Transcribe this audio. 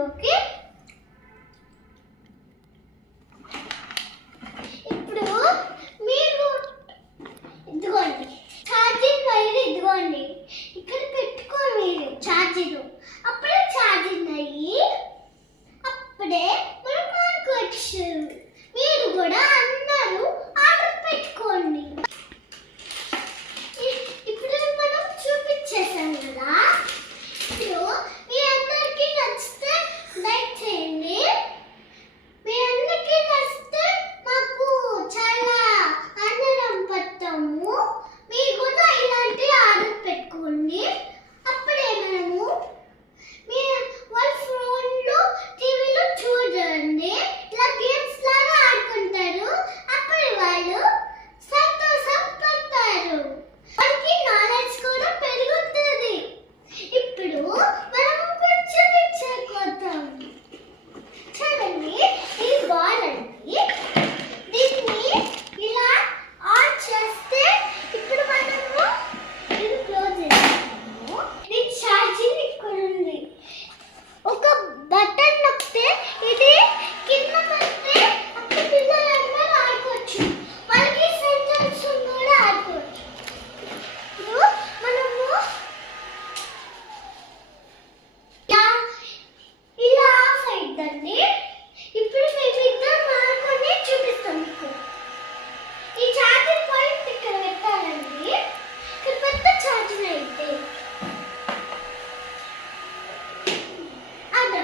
ఇందులోకి ఇప్పుడు మీరు ఇదిగోండి ఛార్జింగ్ వైర్ ఇదిగోండి ఇక్కడ పెట్టుకోండి మీరు ఛార్జింగ్ అప్పుడే ఛార్జింగ్ అయ్యి అప్పుడే మనం వాడుకోవచ్చు. మీరు కూడా అందరూ ఆర్డర్ పెట్టుకోండి. ఇప్పుడు మనం చూపించేసాం కదా. ఇప్పుడు మీ అందరికీ నచ్చితే లైక్ చేయండి. మీ అందరికీ నచ్చితే మాకు చాలా ఆనందం పడతాము. మీరు కూడా ఇలాంటి ఆర్డర్ పెట్టుకోండి. అప్పుడే మనము మీ వాళ్ళ ఫోన్లో టీవీలో చూడండి. ఇలా గేమ్స్ లాగా ఆడుకుంటారు. అప్పుడు వాళ్ళు సంతోషం పడతారు. వాళ్ళకి నాలెడ్జ్ కూడా పెరుగుతుంది. ఇప్పుడు మనం కూడా చూపించకపోతాం. చూడండి ఈ బాల్ అండి. దీన్ని ఇలా ఆన్ చేస్తే ఇప్పుడు మనము ఇది క్లోజ్ చేస్తాము. ఈ ఛార్జింగ్ ఇక్కడ ఉంది. ఒక బటన్ నొక్కితే ఇది కింద పడితే అప్పుడు పిల్లలందరూ ఆడుకోవచ్చు. వాళ్ళకి సెంటెన్స్ కూడా ఆడుకోవచ్చు. ఇప్పుడు మనము ఇలా ఆఫ్ అయిద్దండి. ఇప్పుడు మేము ఇద్దరం ఆడుకొని చూపిస్తాం మీకు. ఈ ఛార్జింగ్ పాయింట్ ఇక్కడ పెట్టాలండి. ఇక్కడ పెద్ద ఛార్జింగ్ అయితే అదా